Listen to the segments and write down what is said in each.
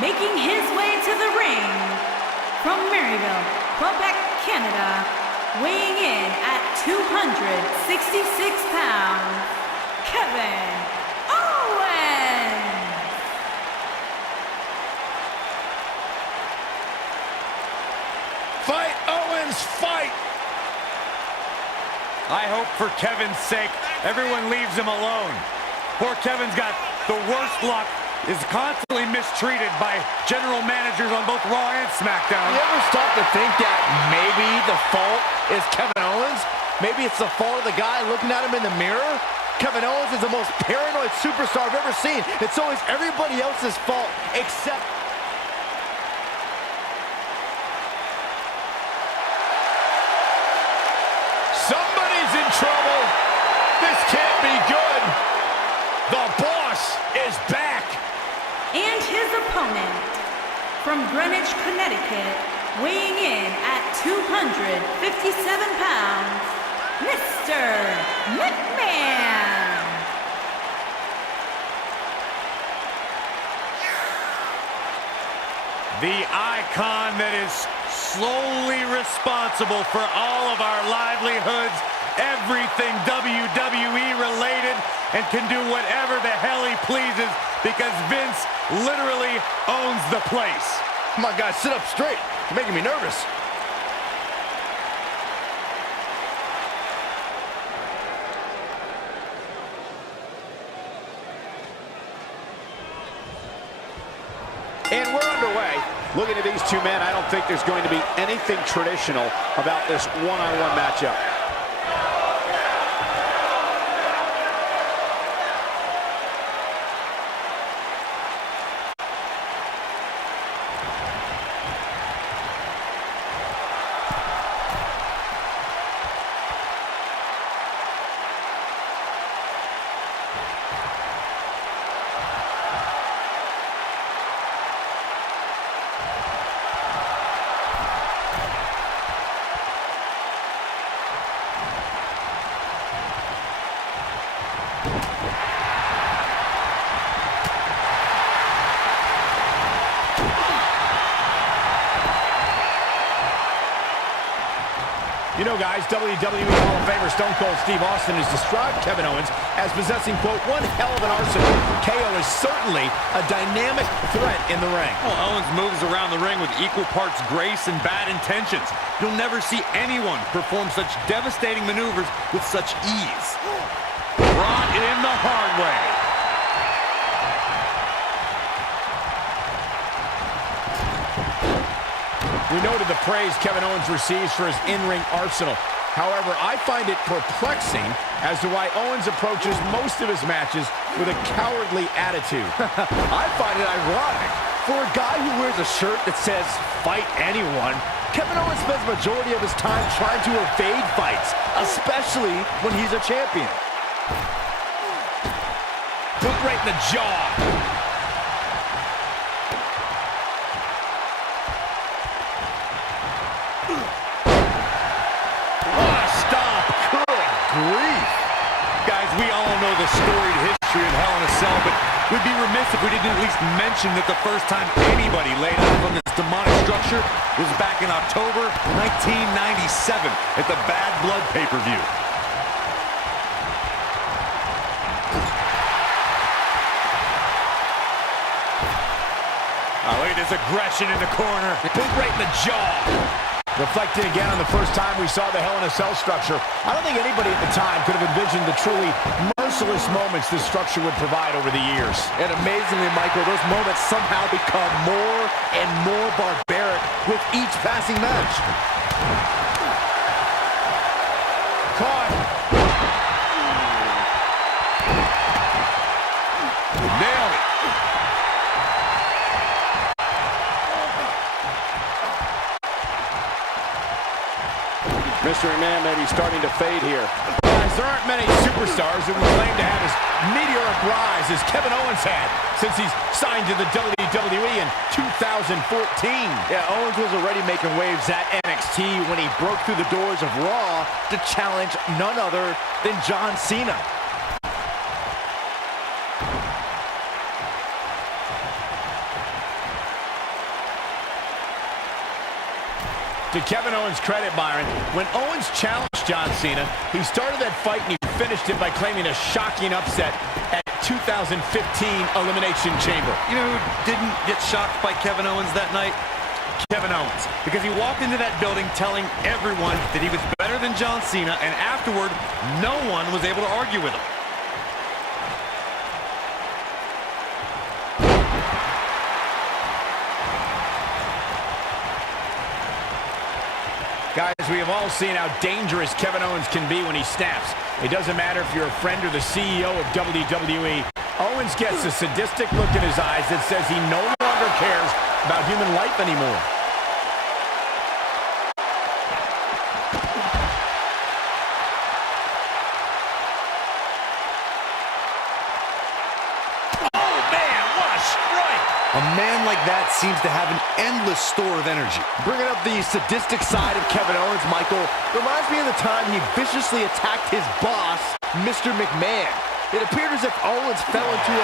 Making his way to the ring from Maryville, Quebec, Canada, weighing in at 266 pounds, Kevin Owens! Fight, Owens, fight! I hope for Kevin's sake, everyone leaves him alone. Poor Kevin's got the worst luck, is constantly mistreated by general managers on both Raw and SmackDown. You ever stop to think that maybe the fault is Kevin Owens? Maybe it's the fault of the guy looking at him in the mirror? Kevin Owens is the most paranoid superstar I've ever seen. It's always everybody else's fault except... Somebody's in trouble. This can't be good. The boss is back. And his opponent, from Greenwich, Connecticut, weighing in at 257 pounds, Mr. McMahon. The icon that is slowly responsible for all of our livelihoods, everything WWE related, and can do whatever the hell he pleases because Vince literally owns the place. Come on, guys, sit up straight. You're making me nervous. And we're underway. Looking at these two men, I don't think there's going to be anything traditional about this one-on-one matchup. You know, guys, WWE Hall of Famer Stone Cold Steve Austin has described Kevin Owens as possessing, quote, one hell of an arsenal. KO is certainly a dynamic threat in the ring. Well, Owens moves around the ring with equal parts grace and bad intentions. You'll never see anyone perform such devastating maneuvers with such ease. Brought in the hard way. We noted the praise Kevin Owens receives for his in-ring arsenal. However, I find it perplexing as to why Owens approaches most of his matches with a cowardly attitude. I find it ironic. For a guy who wears a shirt that says, fight anyone, Kevin Owens spends the majority of his time trying to evade fights, especially when he's a champion. Boot right in the jaw. Guys, we all know the storied history of Hell in a Cell, but we'd be remiss if we didn't at least mention that the first time anybody laid out from this demonic structure was back in October 1997 at the Bad Blood pay-per-view. Oh, look at this aggression in the corner. Boot right in the jaw. Reflecting again on the first time we saw the Hell in a Cell structure, I don't think anybody at the time could have envisioned the truly merciless moments this structure would provide over the years. And amazingly, Michael, those moments somehow become more and more barbaric with each passing match. Caught. Nailed it. Mr. McMahon may be starting to fade here. Guys, there aren't many superstars who can claim to have as meteoric rise as Kevin Owens had since he's signed to the WWE in 2014. Yeah, Owens was already making waves at NXT when he broke through the doors of Raw to challenge none other than John Cena. To Kevin Owens' credit, Byron, when Owens challenged John Cena, he started that fight and he finished it by claiming a shocking upset at 2015 Elimination Chamber. You know who didn't get shocked by Kevin Owens that night? Kevin Owens. Because he walked into that building telling everyone that he was better than John Cena, and afterward, no one was able to argue with him. Guys, we have all seen how dangerous Kevin Owens can be when he snaps. It doesn't matter if you're a friend or the CEO of WWE. Owens gets a sadistic look in his eyes that says he no longer cares about human life anymore. Oh, man, what a strike! A man like that seems to have an endless store of energy. Bringing up the sadistic side of Kevin Owens, Michael, reminds me of the time he viciously attacked his boss, Mr. McMahon. It appeared as if Owens fell into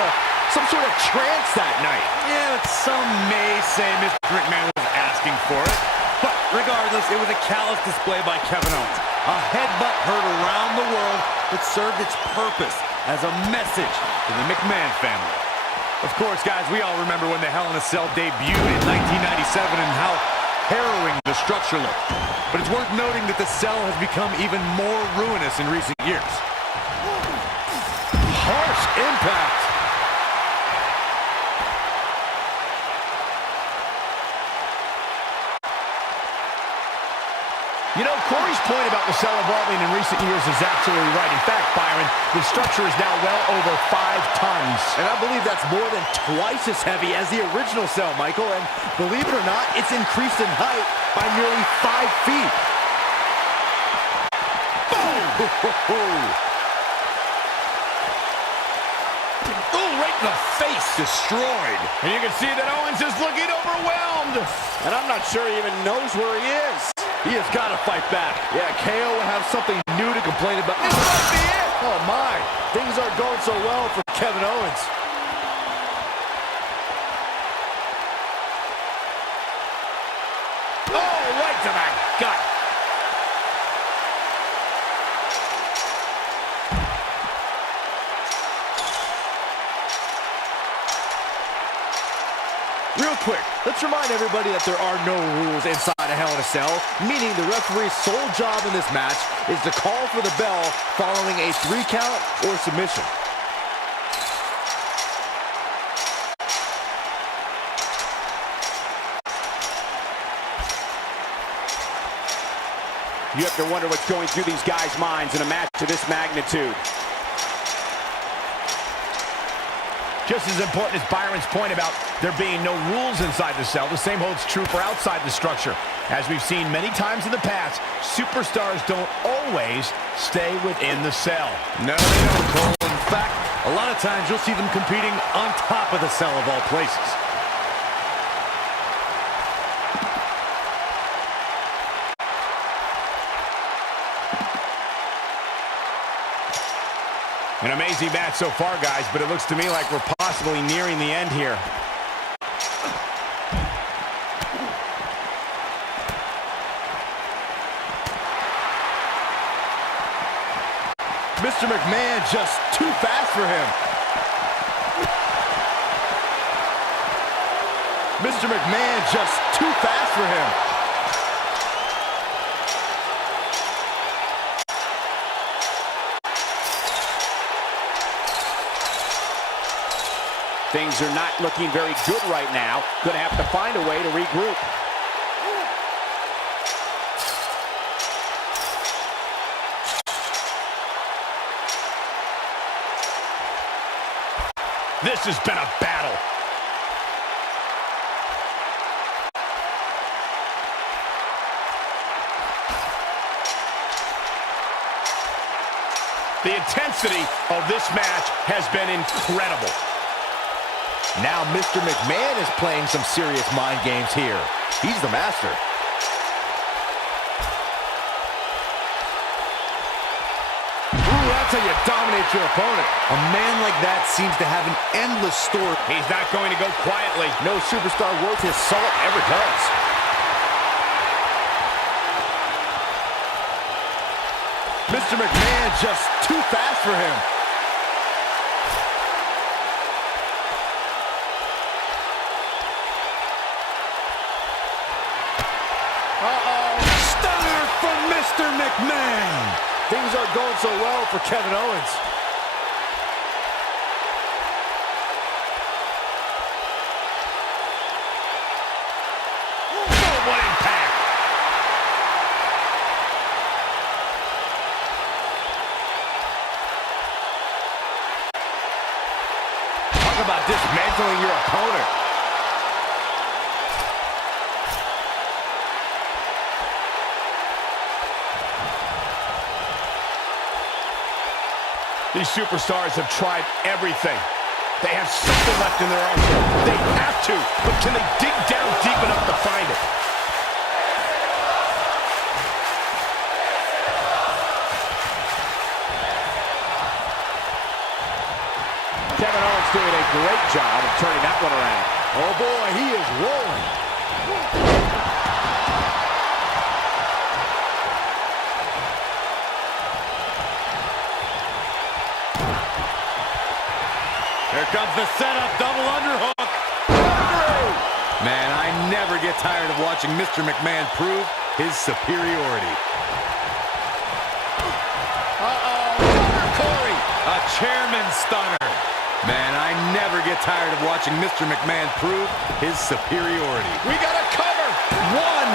some sort of trance that night. Yeah, but some may say Mr. McMahon was asking for it. But regardless, it was a callous display by Kevin Owens. A headbutt heard around the world that served its purpose as a message to the McMahon family. Of course, guys, we all remember when the Hell in a Cell debuted in 1997 and how harrowing the structure looked. But it's worth noting that the cell has become even more ruinous in recent years. Harsh impact. You know, Corey's point about the cell evolving in recent years is absolutely right. In fact, Byron, the structure is now well over 5 tons. And I believe that's more than twice as heavy as the original cell, Michael. And believe it or not, it's increased in height by nearly 5 feet. Boom! Oh, right in the face, destroyed. And you can see that Owens is looking overwhelmed. And I'm not sure he even knows where he is. He has got to fight back. Yeah, KO will have something new to complain about. This might be it. Oh, my. Things aren't going so well for Kevin Owens. Oh, right to the gut. Real quick, let's remind everybody that there are no rules inside a Hell in a Cell, meaning the referee's sole job in this match is to call for the bell following a 3 count or submission. You have to wonder what's going through these guys' minds in a match of this magnitude. Just as important as Byron's point about there being no rules inside the cell, the same holds true for outside the structure. As we've seen many times in the past, superstars don't always stay within the cell. No, they don't, Cole. In fact, a lot of times you'll see them competing on top of the cell of all places. An amazing match so far, guys, but it looks to me like we're possibly nearing the end here. Mr. McMahon just too fast for him. Mr. McMahon just too fast for him. Things are not looking very good right now. Gonna have to find a way to regroup. This has been a battle. The intensity of this match has been incredible. Now Mr. McMahon is playing some serious mind games here. He's the master. Ooh, that's how you dominate your opponent. A man like that seems to have an endless story. He's not going to go quietly. No superstar worth his salt ever does. Mr. McMahon just too fast for him. Stunner from Mr. McMahon. Things aren't going so well for Kevin Owens. Oh, what impact. Talk about dismantling your opponent. These superstars have tried everything. They have something left in their arsenal. They have to, but can they dig down deep enough to find it? Kevin Owens doing a great job of turning that one around. Oh boy, he is rolling. Here comes the setup, double underhook. Man, I never get tired of watching Mr. McMahon prove his superiority. Corey. A chairman stunner. Man, I never get tired of watching Mr. McMahon prove his superiority. We got a cover. One.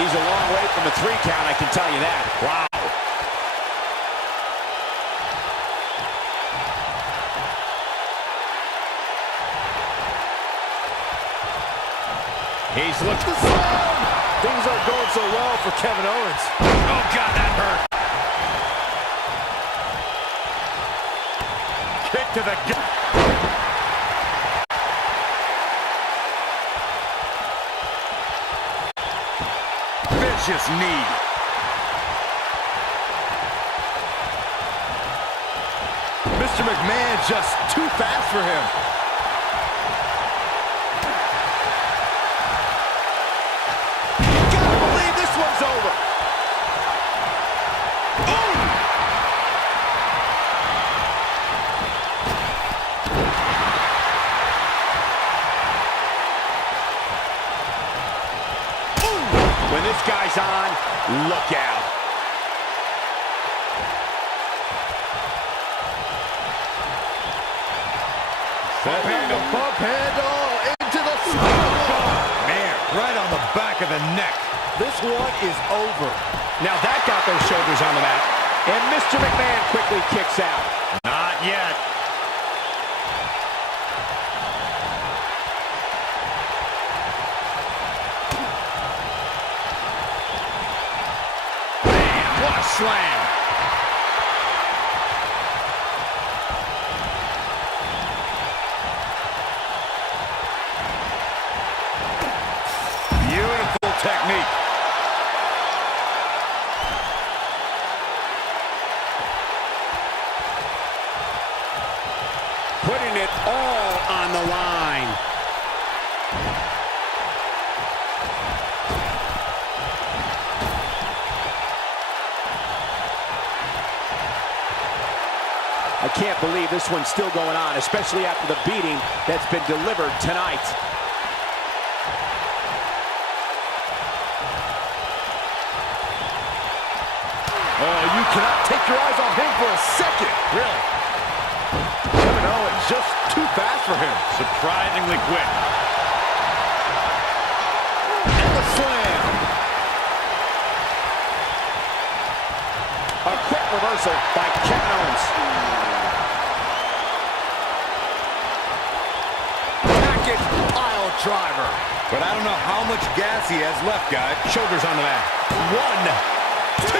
He's a long way from a 3 count, I can tell you that. Wow. He's looked the slam. Things aren't going so well for Kevin Owens. Oh, God, that hurt. Kick to the gut. Vicious knee. Mr. McMahon just too fast for him. One's over. Boom! When this guy's on, look out. Bump handle into the spine. Man, right on the back of the neck. This one is over. Now that got those shoulders on the mat. And Mr. McMahon quickly kicks out. Not yet. Man, what a slam. Beautiful technique. Putting it all on the line. I can't believe this one's still going on, especially after the beating that's been delivered tonight. Oh, you cannot take your eyes off him for a second. Really? Kevin Owens just too fast for him. Surprisingly quick. And the slam. A quick reversal by Kevin Owens. Package pile driver. But I don't know how much gas he has left, guys. Shoulders on the mat. 1, 2.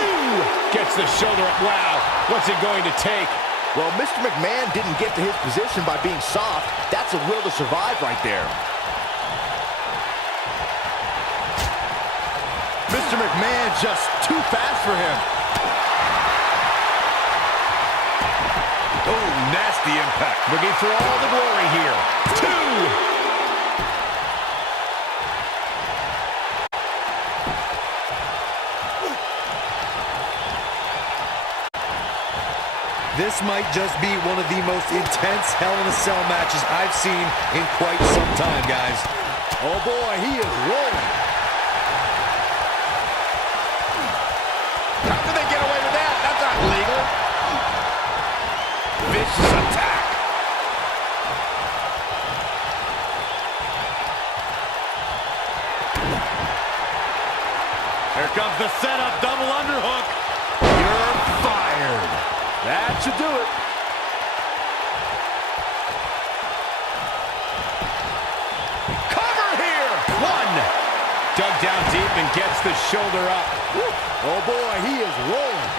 Gets the shoulder up. Wow. What's it going to take? Well, Mr. McMahon didn't get to his position by being soft. That's a will to survive right there. Mr. McMahon just too fast for him. Oh, nasty impact. Looking for all the glory here. 2. This might just be one of the most intense Hell in a Cell matches I've seen in quite some time, guys. Oh boy, he is rolling. How can they get away with that? That's not legal. Vicious attack. Here comes the setup, double underhook. You're fired. That should do it. Cover here. One. Dug down deep and gets the shoulder up. Woo. Oh boy, he is rolling.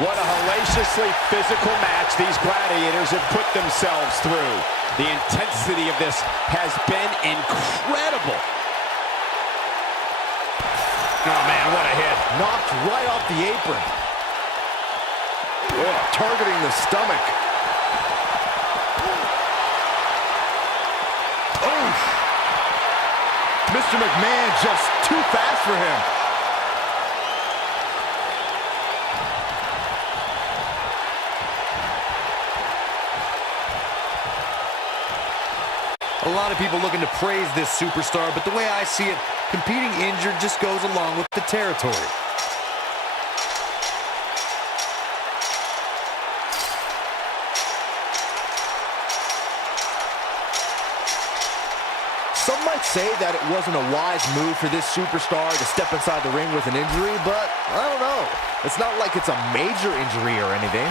What a hellaciously physical match these gladiators have put themselves through. The intensity of this has been incredible. Oh, man, what a hit. Knocked right off the apron. Oh, targeting the stomach. Oof. Mr. McMahon just too fast for him. A lot of people looking to praise this superstar, but the way I see it, competing injured just goes along with the territory. Some might say that it wasn't a wise move for this superstar to step inside the ring with an injury, but I don't know. It's not like it's a major injury or anything.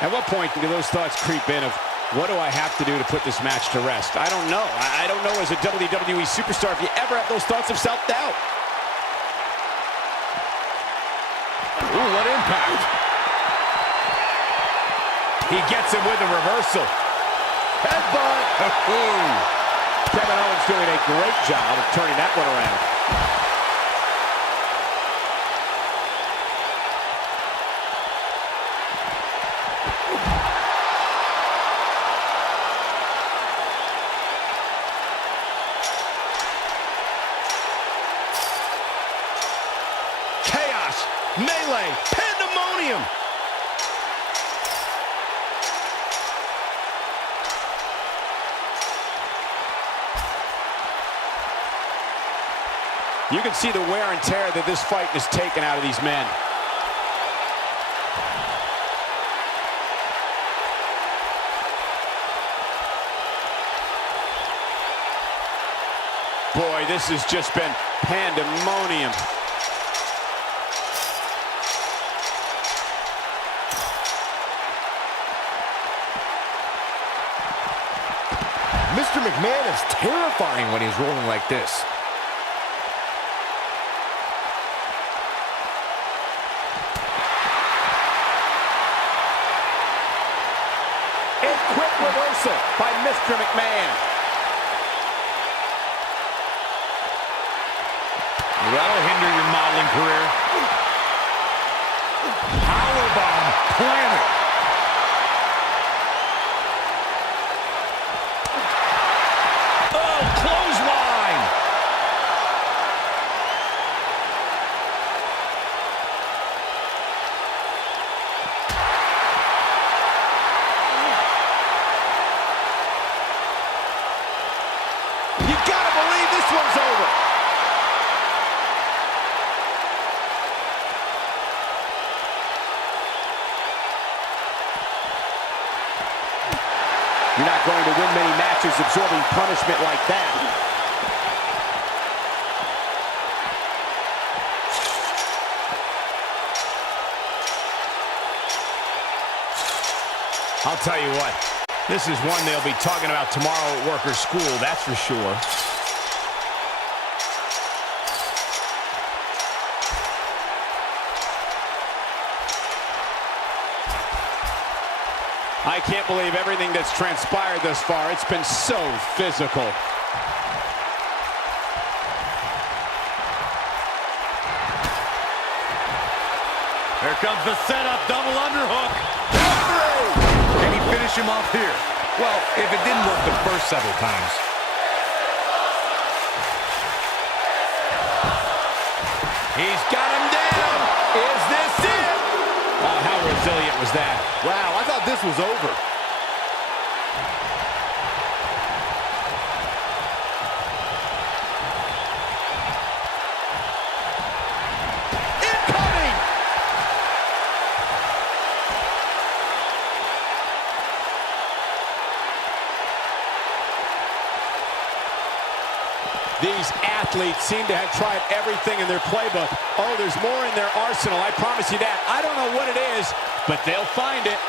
At what point do those thoughts creep in of, what do I have to do to put this match to rest? I don't know. I don't know as a WWE superstar if you ever have those thoughts of self-doubt. Ooh, what impact. He gets him with a reversal. Headbutt. Kevin Owens doing a great job of turning that one around. Melee, pandemonium. You can see the wear and tear that this fight has taken out of these men. Boy, this has just been pandemonium. Mr. McMahon is terrifying when he's rolling like this. A quick reversal by Mr. McMahon. That'll hinder your modeling career. Powerbomb planet. You're not going to win many matches absorbing punishment like that. I'll tell you what, this is one they'll be talking about tomorrow at Workers' School, that's for sure. I can't believe everything that's transpired thus far. It's been so physical. Here comes the setup, double underhook. Can he finish him off here? Well, if it didn't work the first several times. He's got him down. Is this it? Oh, how resilient was that? Wow, I thought this was over. Incoming! These athletes seem to have tried everything in their playbook. Oh, there's more in their arsenal, I promise you that. I don't know what it is, but they'll find it.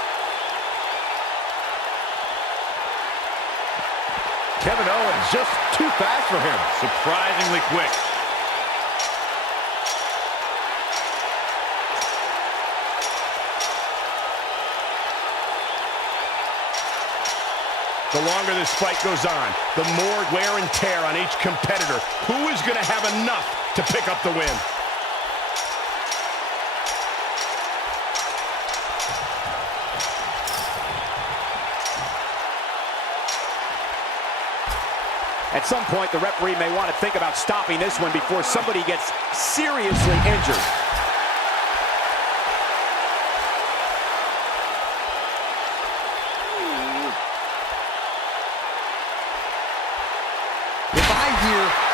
Kevin Owens just too fast for him. Surprisingly quick. The longer this fight goes on, the more wear and tear on each competitor. Who is going to have enough to pick up the win? At some point, the referee may want to think about stopping this one before somebody gets seriously injured.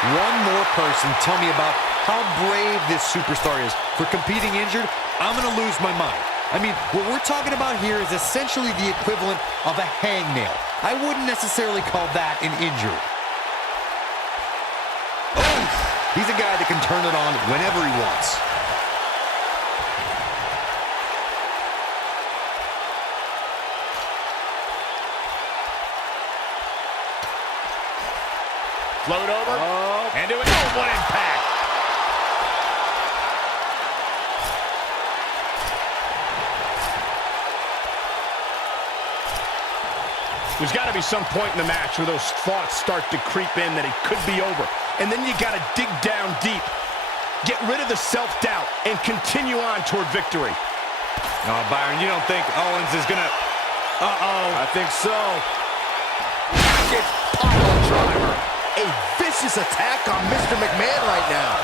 One more person tell me about how brave this superstar is for competing injured, I'm going to lose my mind. I mean, what we're talking about here is essentially the equivalent of a hangnail. I wouldn't necessarily call that an injury. Oh, he's a guy that can turn it on whenever he wants. Float over. And do it. Oh, what impact. There's got to be some point in the match where those thoughts start to creep in that it could be over. And then you got to dig down deep. Get rid of the self-doubt and continue on toward victory. Oh, Byron, you don't think Owens is going to... Uh-oh. I think so. It's pile driver. A vicious attack on Mr. McMahon right now.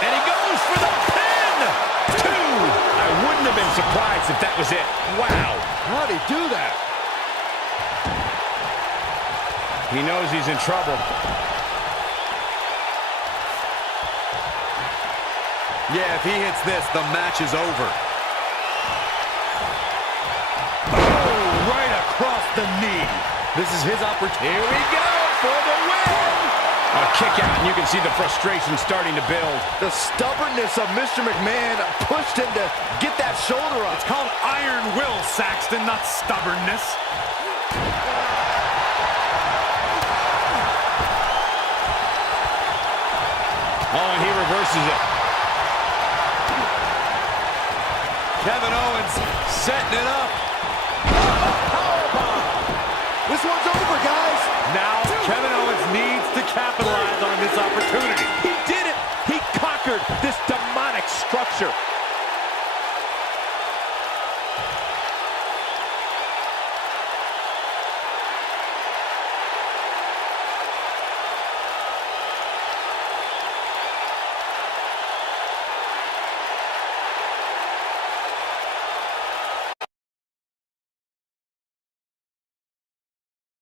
And he goes for the pin! 2! I wouldn't have been surprised if that was it. Wow. How'd he do that? He knows he's in trouble. Yeah, if he hits this, the match is over. Across the knee. This is his opportunity. Here we go for the win. A kick out, and you can see the frustration starting to build. The stubbornness of Mr. McMahon pushed him to get that shoulder up. It's called iron will, Saxton, not stubbornness. Oh, and he reverses it. Kevin Owens setting it up. This one's over, guys. Now Kevin Owens needs to capitalize on this opportunity. He did it. He conquered this demonic structure.